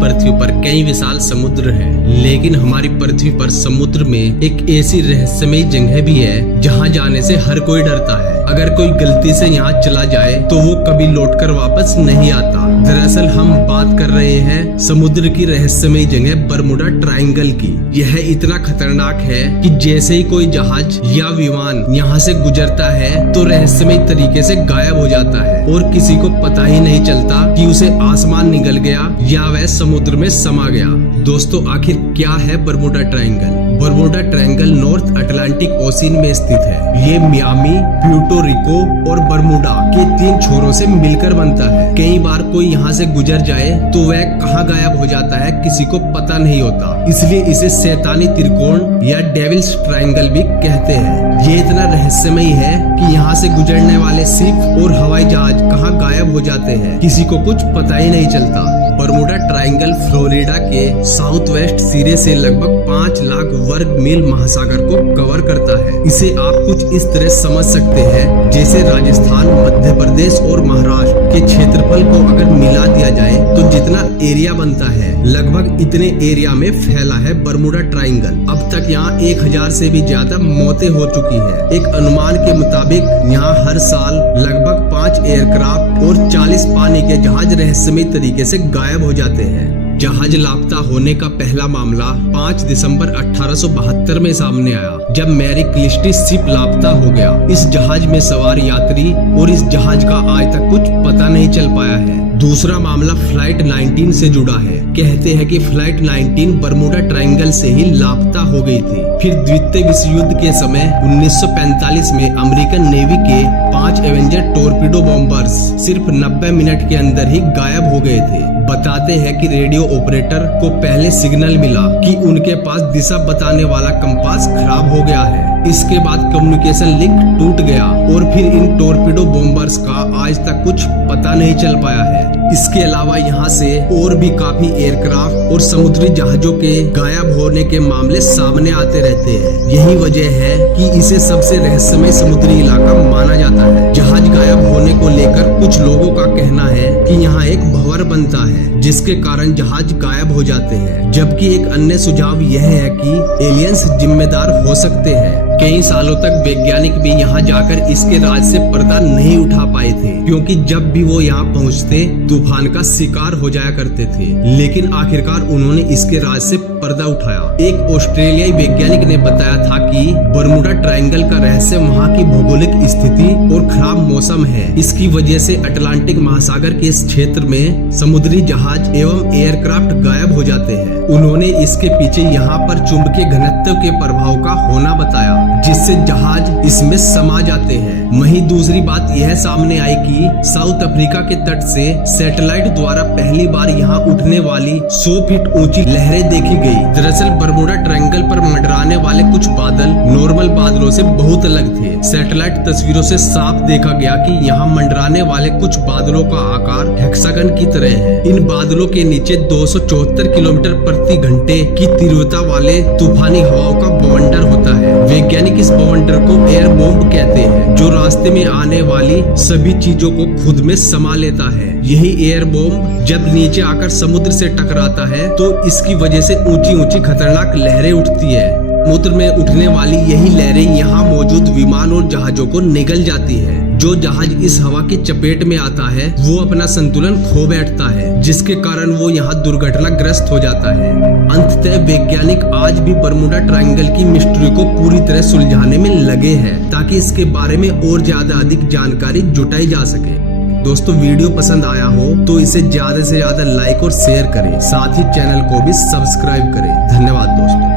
पृथ्वी पर कई विशाल समुद्र हैं, लेकिन हमारी पृथ्वी पर समुद्र में एक ऐसी रहस्यमयी जगह भी है जहां जाने से हर कोई डरता है। अगर कोई गलती से यहाँ चला जाए तो वो कभी लौटकर वापस नहीं आता। दरअसल हम बात कर रहे हैं समुद्र की रहस्यमयी जगह बरमुडा ट्रायंगल की। यह इतना खतरनाक है कि जैसे ही कोई जहाज या विमान यहाँ से गुजरता है तो रहस्यमयी तरीके से गायब हो जाता है और किसी को पता ही नहीं चलता कि उसे आसमान निगल गया या वह समुद्र में समा गया। दोस्तों, आखिर क्या है Bermuda triangle? Bermuda triangle north Atlantic ocean में स्थित है। ये मियामी, प्यूर्टो रिको और बरमुडा के 3 छोरों से मिलकर बनता है। कई बार कोई यहाँ से गुजर जाए तो वह कहाँ गायब हो जाता है किसी को पता नहीं होता, इसलिए इसे शैतानी त्रिकोण या डेविल्स ट्रायंगल भी कहते हैं। ये इतना रहस्यमयी है कि यहाँ से गुजरने वाले शिप और हवाई जहाज कहाँ गायब हो जाते हैं किसी को कुछ पता ही नहीं चलता। बरमुडा ट्रायंगल फ्लोरिडा के साउथ वेस्ट सिरे से लगभग 5 लाख वर्ग मील महासागर को कवर करता है। इसे आप कुछ इस तरह समझ सकते हैं जैसे राजस्थान, मध्य प्रदेश और महाराष्ट्र के क्षेत्रफल को अगर मिला दिया जाए तो जितना एरिया बनता है लगभग इतने एरिया में फैला है बरमुडा ट्रायंगल। अब तक यहाँ 1000 से भी ज्यादा मौतें हो चुकी है। एक अनुमान के मुताबिक यहाँ हर साल लगभग 5 एयरक्राफ्ट और 40 पानी के जहाज रहस्यमयी तरीके से गायब हो जाते हैं। जहाज लापता होने का पहला मामला 5 दिसंबर 1872 में सामने आया, जब मैरी क्लिस्टी शिप लापता हो गया। इस जहाज में सवार यात्री और इस जहाज का आज तक कुछ पता नहीं चल पाया है। दूसरा मामला फ्लाइट 19 से जुड़ा है। कहते हैं कि फ्लाइट 19 बरमुडा ट्रायंगल से ही लापता हो गई थी। फिर द्वितीय विश्व युद्ध के समय 1945 में अमेरिकन नेवी के 5 एवेंजर टोरपीडो बॉम्बर्स सिर्फ 90 मिनट के अंदर ही गायब हो गए थे। बताते हैं कि रेडियो ऑपरेटर को पहले सिग्नल मिला कि उनके पास दिशा बताने वाला कंपास खराब हो गया है। इसके बाद कम्युनिकेशन लिंक टूट गया और फिर इन टोरपीडो बॉम्बर्स का आज तक कुछ पता नहीं चल पाया है। इसके अलावा यहाँ से और भी काफी एयरक्राफ्ट और समुद्री जहाजों के गायब होने के मामले सामने आते रहते हैं। यही वजह है कि इसे सबसे रहस्यमय समुद्री इलाका माना जाता है। जहाज गायब होने को लेकर कुछ लोगों का कहना है कि यहाँ एक भंवर बनता है जिसके कारण जहाज गायब हो जाते हैं, जबकि एक अन्य सुझाव यह है कि एलियंस जिम्मेदार हो सकते हैं। कई सालों तक वैज्ञानिक भी यहाँ जाकर इसके राज से पर्दा नहीं उठा पाए थे, क्योंकि जब भी वो यहाँ पहुँचते तूफान का शिकार हो जाया करते थे। लेकिन आखिरकार उन्होंने इसके राज से पर्दा उठाया। एक ऑस्ट्रेलियाई वैज्ञानिक ने बताया था कि बरमुडा ट्रायंगल का रहस्य वहाँ की भौगोलिक स्थिति और खराब मौसम है। इसकी वजह से अटलांटिक महासागर के इस क्षेत्र में समुद्री जहाज एवं एयरक्राफ्ट गायब हो जाते हैं। उन्होंने इसके पीछे यहाँ पर चुंबकीय घनत्व के प्रभाव का होना बताया, जिससे जहाज इसमें समा जाते हैं। वहीं दूसरी बात यह सामने आई कि साउथ अफ्रीका के तट से सैटेलाइट द्वारा पहली बार यहाँ उठने वाली 100 फीट ऊंची लहरें देखी गई। दरअसल बरमुडा ट्रायंगल पर मंडराने वाले कुछ बादल नॉर्मल बादलों से बहुत अलग थे। सैटेलाइट तस्वीरों से साफ देखा गया कि यहाँ मंडराने वाले कुछ बादलों का आकार हेक्सागन की तरह है। इन बादलों के नीचे 274 किलोमीटर प्रति घंटे की तीव्रता वाले तूफानी हवाओं का बवंडर होता है। वैज्ञानिक इस बवंडर को एयर बॉम्ब कहते हैं, जो रास्ते में आने वाली सभी चीजों को खुद में समा लेता है। यही एयर बॉम्ब जब नीचे आकर समुद्र से टकराता है तो इसकी वजह से ऊंची ऊंची खतरनाक लहरें उठती है। समुद्र में उठने वाली यही लहरें यहाँ मौजूद विमान और जहाजों को निगल जाती है। जो जहाज इस हवा की चपेट में आता है वो अपना संतुलन खो बैठता है, जिसके कारण वो यहाँ दुर्घटनाग्रस्त हो जाता है। अंततः वैज्ञानिक आज भी बरमुडा ट्रायंगल की मिस्ट्री को पूरी तरह सुलझाने में लगे हैं, ताकि इसके बारे में और ज्यादा अधिक जानकारी जुटाई जा सके। दोस्तों, वीडियो पसंद आया हो तो इसे ज्यादा से ज्यादा लाइक और शेयर करें, साथ ही चैनल को भी सब्सक्राइब करें। धन्यवाद दोस्तों।